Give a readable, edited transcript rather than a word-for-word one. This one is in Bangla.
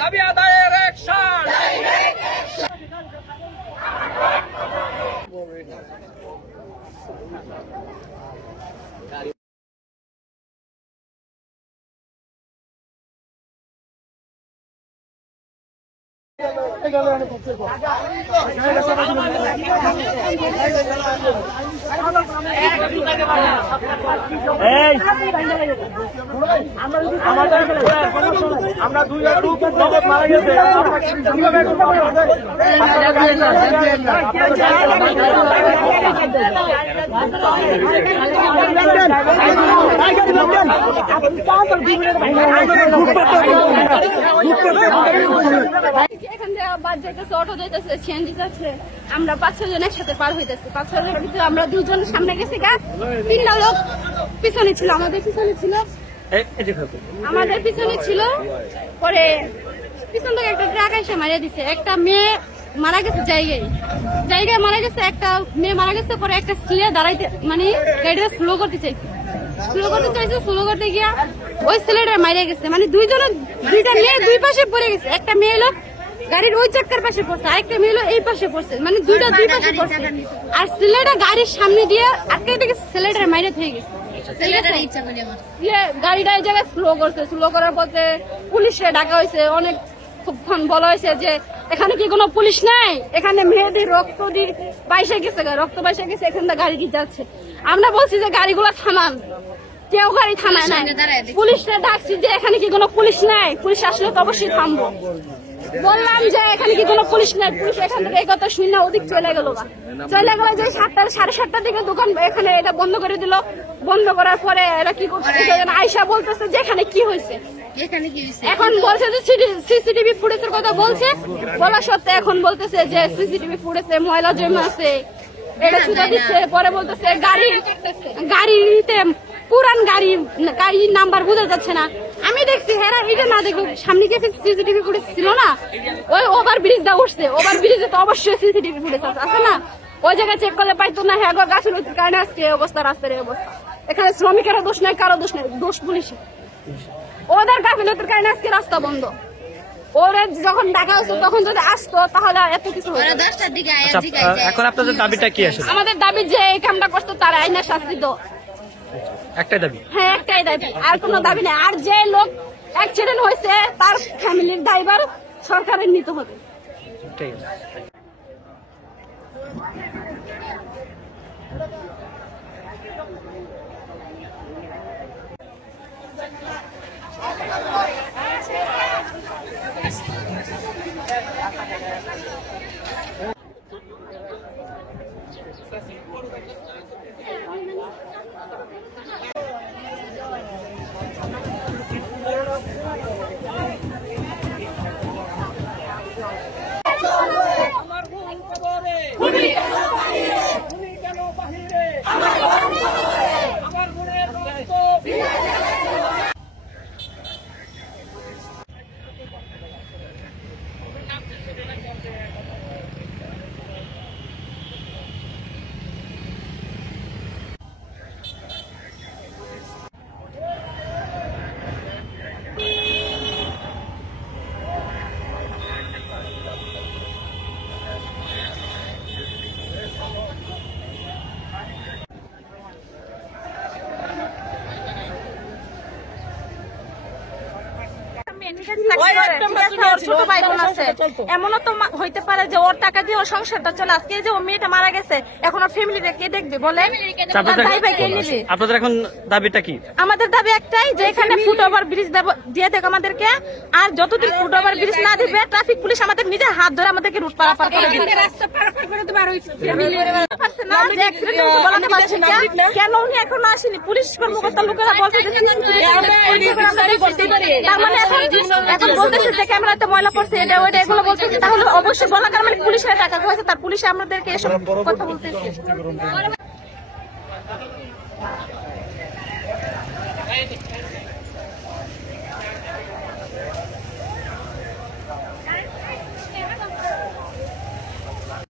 দাবি আদায়ের অ্যাকশন। আমরা দুইজন লোক নগদ মারা গেছে। আমরা 5-6 জন একসাথে পার হইতেছি। 5-6 জনের ভিতরে আমরা 2 জন সামনে গেছি, 3টা লোক পিছনে ছিল, আমাদের পিছনে ছিল। পরে পিছন থেকে একটা ট্রাক এসে মারিয়ে দিছে। একটা মেয়ে মারা গেছে, জায়গায় মারা গেছে। একটা মেয়ে মারা গেছে। পরে একটা ছেলে দাঁড়াইতে মানে গাড়িটা স্লো করতে চাইছে। স্লো করতে গিয়া ওই ছেলেটা মারিয়ে গেছে। মানে দুইটা মেয়ে দুই পাশে পড়ে গেছে। একটা মেয়ে লোক গাড়ির ওই চাকার পাশে পড়ছে, আরেকটা মেয়ে লোক এই পাশে পড়ছে। মানে দুই পাশে পড়ছে। আর ছেলেটা গাড়ির সামনে দিয়ে আটকে গেছে, ছেলেটা মাইরে হয়ে গেছে। গাড়িটা এই জায়গায় স্লো করছে। স্লো করার পথে পুলিশে ডাকা হয়েছে। অনেকক্ষণ বলা হয়েছে যে এখানে কি কোনো পুলিশ নাই, এখানে মেয়েদের রক্ত বাইসে গেছে, এখান থেকে গাড়ি যাচ্ছে। আমরা বলছি যে গাড়িগুলো থামান, কেউ গাড়ি থামায় নাই। পুলিশটা ডাকছি যে এখানে কি কোনো পুলিশ নাই, পুলিশ আসলে তো অবশ্যই থামবো। বললাম যে এখানে কি কোনো পুলিশ নাই। পুলিশ এখান থেকে এই কথা শুনে ওদিক চলে গেল যে 7:30 দিকে দোকান এখানে এটা বন্ধ করে দিল। বন্ধ করার পরে এরা কি করছে, আয়শা বলতেছে যে এখানে কি হয়েছে। এখন বলছে যে সিসিটিভি ফুটেজের কথা বলা সত্ত্বে এখন বলতেছে যে সিসিটিভি ফুটেজে ময়লা জমা আছে, এটা ছুটা দিচ্ছে। পরে বলতেছে গাড়িতে পুরান গাড়ির নাম্বার বোঝা যাচ্ছে না। আমি দেখছি হেরা এটা না দেখো, সামনে যে সিসিটিভি ফুটেজ ছিল না, ওই ওভার ব্রিজটা উঠছে। ওভার ব্রিজে তো অবশ্যই সিসিটিভি ফুটেজ আছে না, ওই জায়গায় চেক করলে পাইতো না। হ্যাঁ গাফিলতির কারণে আজকে অবস্থা, রাস্তার অবস্থা। এখানে শ্রমিকেরা দোষ নাই, কারো দোষ নাই, দোষ পুলিশের। ওদের গাফিলতির কারণে আজকে রাস্তা বন্ধ। ওরা যখন ডাকা হচ্ছে তখন যদি আসতো তাহলে এত কিছু হতো। এখন আপনাদের দাবিটা কি আসলে? আমাদের দাবি যে এই কামটা করছে তার আইনের শাস্তি দাও। একটাই দাবি? হ্যাঁ, একটাই দাবি, আর কোনো দাবি নেই। আর যে লোক অ্যাক্সিডেন্ট হয়েছে তার ফ্যামিলির ড্রাইভার সরকারের নিতে হবে। ঠিক আছে। ছোট ভাই বোন আছে, এমনও তো হইতে পারে যে ওর টাকা দিয়ে ওর সংসারটা চলে। আজকে যে ও মেয়েটা মারা গেছে, এখন ওর ফ্যামিলিটা কে দেখবে বলে? আপনাদের এখন দাবিটা কি? আমাদের দাবি একটাই যে এখানে ফুটওভার ব্রিজ দিয়ে দেখ আমাদেরকে। আর যতদিন ফুটওভার ব্রিজ না দিবে ট্রাফিক পুলিশ আমাদের নিজের হাত ধরে আমাদেরকে রুট পারাপার করে দিবে। কেন উনি এখনো আসেনি? পুলিশ কর্মকর্তা লোকেরা বলছে এখন বলতেছে যে ক্যামেরাতে ময়লা পড়ছে, এটা ওইটা এগুলো বলতেছে। তাহলে অবশ্যই বলা, কারণ মানে পুলিশের টাকা হয়েছে, তার পুলিশে আমাদেরকে এসব কথা বলতেছে।